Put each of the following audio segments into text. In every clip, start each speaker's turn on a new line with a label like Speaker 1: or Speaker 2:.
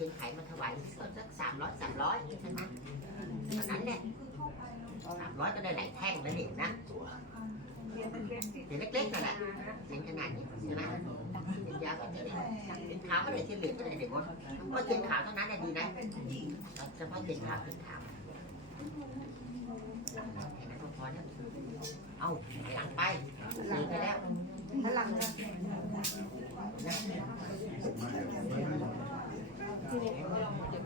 Speaker 1: ทียนไขมาถวายก็สักสามร้อยสามร้อยใช่ไหมเท่านั้นแหละสามร้อยก็ได้หลายแท่งแล้วนี่นะ
Speaker 2: เรียนเล็ก
Speaker 1: เทียนเล็กๆนั่นแหละเทียนขนาดนี้ใช่ไหมเทียนยาวก็ได้เทียนขาวก็ได้เทียเหลืองก็ได้เด็กหมดเพราะเทียนขาวเท่านั้นแหละดีนะเฉพาะเทียนขาวเทียนขาวแค่นั้นก็พอแล้วเอาหลังไปหลังไปแล้ว
Speaker 2: พลังนะ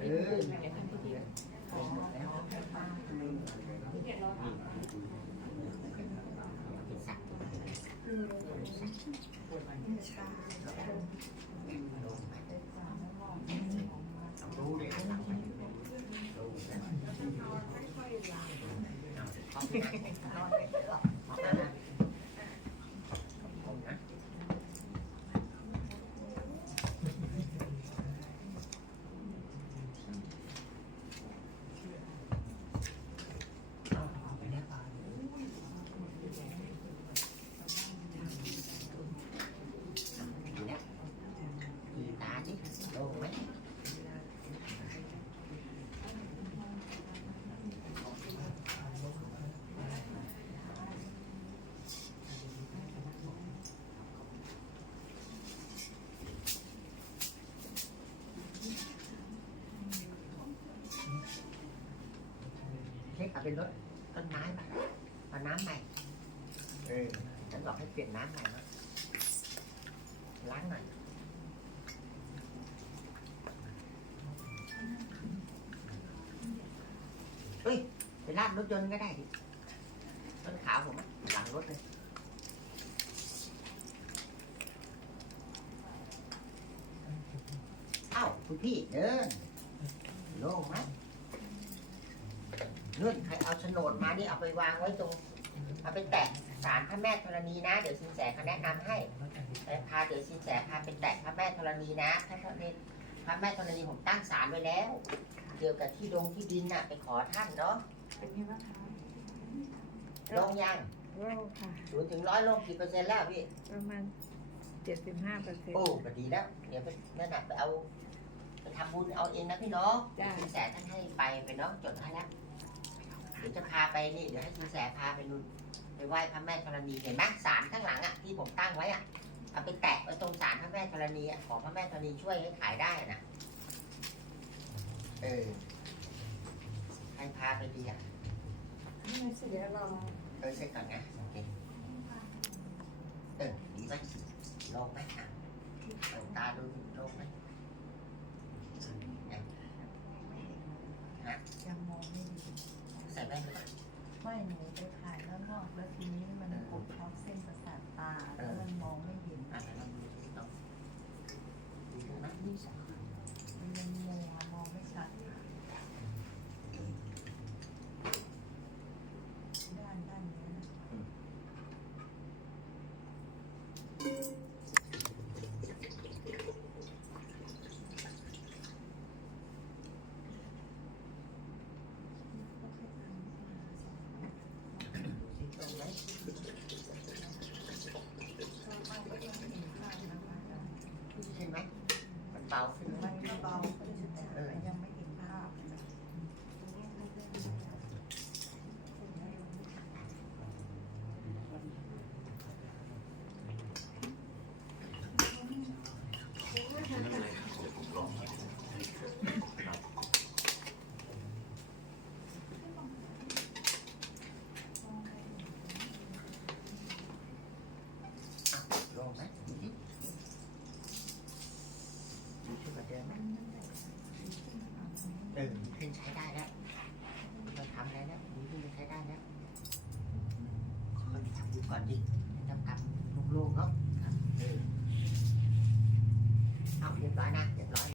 Speaker 1: เออ รู้เลยนะขอบคุณนะ ดีตาดิโล่งไหม เช็คเอาเป็นรถต้นไม้ไปเอาน้ำใหม่ เออ ฉันบอกให้เปลี่ยนน้ำใหม่นะล้างหน่อย เฮ้ย ไปลาดรถยนต์ก็ได้ดิต้นขาวผมอะหลังรถเลยเอ้าคุณพี่เดินโล่งไหม นู่นใครเอาโฉนดมานี่เอาไปวางไว้ตรง เอาไปแตะศาลพระแม่ธรณีนะ เดี๋ยวสินแสเขาแนะนำให้ไปพาเดี๋ยวสินแสพาไปแตะพระแม่ธรณีนะพระพระเนพระแม่ธรณีผมตั้งศาลไว้แล้ว เกี่ยวกับที่ดงที่ดินน่ะไปขอท่านเนาะ
Speaker 2: เป็นไงบ้างคะ
Speaker 1: ลงยัง
Speaker 2: โอ้ค่ะ
Speaker 1: ศูนย์ถึงร้อยลงกี่เปอร์เซ็นต์แล้วพี่
Speaker 2: ประมาณเจ็ดสิบห้าเปอร์เซ็นต์
Speaker 1: โอ้ก็ดีแล้ว เดี๋ยวไปนั่นน่ะไปเอาไปทำบุญเอาเองนะพี่เนาะ
Speaker 2: จ้า
Speaker 1: สินแสท่านให้ไปไปเนาะจดให้แล้วเดี๋ยวจะพาไปนี่เดี๋ยวให้สินแสพาไปนู่นไปไหว้พระแม่ธรณีเห็นไหมศาลข้างหลังอะที่ผมตั้งไว้อะเอาไปแตะไว้ตรงศาลพระแม่ธรณีอะขอพระแม่ธรณีช่วยให้ขายได้นะเออใครพาไปดีอะ
Speaker 2: ไม่เสียเรา
Speaker 1: เออเสร็จก่อนนะโอเคเออดีไหมลองไหมอะเปิดตาดูลองไหม
Speaker 3: ยังมองไม่ดี
Speaker 1: ใส่แว่นไหม
Speaker 3: ไม่หนูไปถ่ายแล้วนอกแล้วทีนี้มันกดทับเส้นประสาทตาแล้วมันมองไม่เห็น
Speaker 1: อะลองดูสิลองดูดูนะ
Speaker 3: มันยังมัวมองไม่ชัดด้านด้านนี้นะ
Speaker 1: ดูสิตรงไหม
Speaker 3: ก็ไม่ก็ยังเห็นข้างนะคะ
Speaker 1: เห็นไหมมันเบาขึ้นไหม
Speaker 3: มันเบาขึ้นแต่ยังไม่เห็นภาพนะ
Speaker 1: ลงไหมดูสิ ดูขึ้นมาเดิมไหมเออขึ้นใช้ได้แล้วไม่ทำอะไรแล้วดีขึ้นใช้ได้แล้วขอทำดูก่อนดิจำกับโล่งๆเนาะเออเอาเรียบร้อยนะ